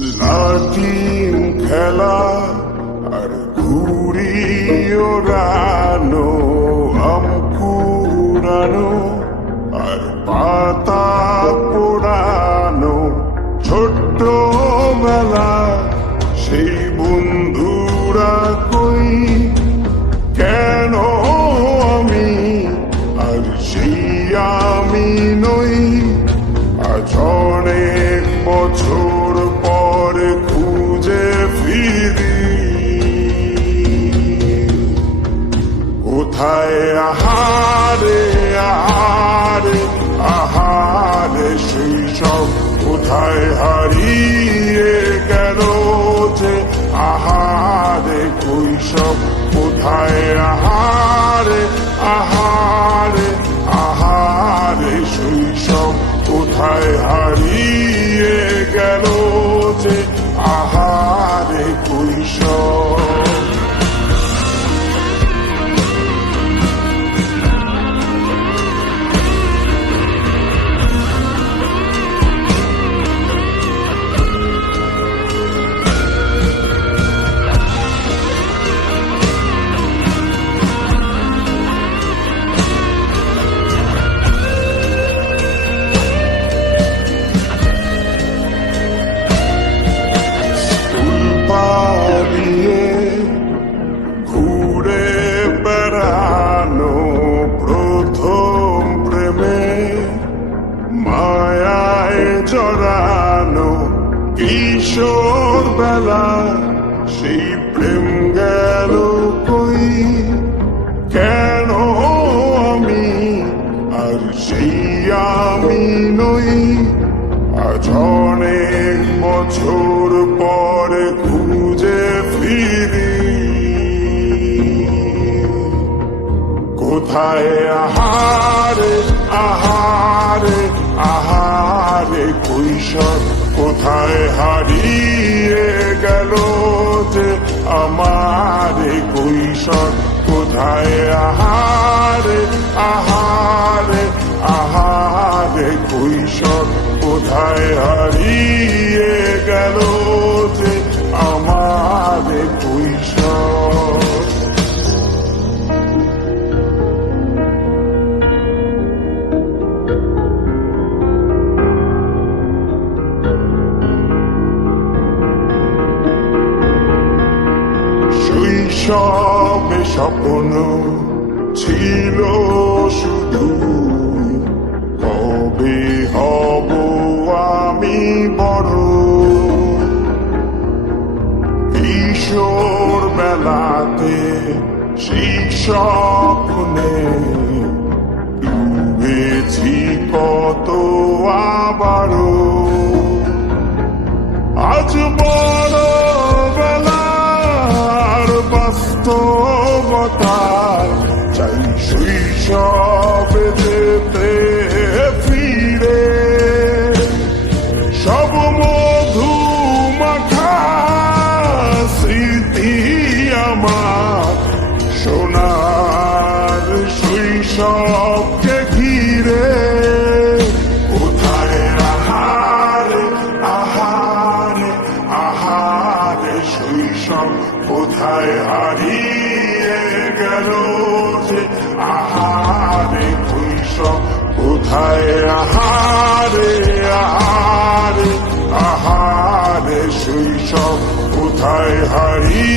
লাটিম খেলা আর ঘুড়ি ওড়ানো, আম কুড়ানো আর পাতা পোড়ানো, ছোট্ট বেলা সেই বন্ধুরা কই, কেন আমি আর সেই আমি নই। আজ অনেক বছর পর খুঁজে ফিরি, কোথায় আহারে আহারে আহারে শৈশব, কোথায় হারিয়ে গেল যে আহারে কৈশব, কোথায় আহারে আহারে আহারে শৈশব, কোথায় হারিয়ে গেল যে আহারে কৈশব। ঘুরে বেড়ানো প্রথম প্রেমে, মায়ায় জড়ানো কিশোর বেলা, সেই প্রেম গেল কই, কেন আমি আর সেই আমি নই। আজ অনেক বছর পর খুঁজে ফিরি, কোথায় আহারে আহারে আহারে কৈশোর, কোথায় হারিয়ে গেল যে আমার কৈশোর, কোথায় আহারে আহারে আহারে কৈশোর, কোথায় হারিয়ে গেল যে আমার কৈশোর। শৈশবে স্বপ্ন ছিল শুধু, কবে হব আমি বড়। কিশোর বেলাতে সেই স্বপ্নে ডুবেছি কত আবারও, আজ বড় বেলার বাস্তবতা চাই শৈশবে যেতে ফিরে, সব মধু মাখা স্মৃতি আমার সোনার শৈশবকে ঘিরে, কোথায় আহারে আহারে আহারে শৈশব, কোথায় হারিয়ে গেল যে আহারে কৈশোর, কোথায় আহারে আহারে আহারে শৈশব, কোথায় হারিয়ে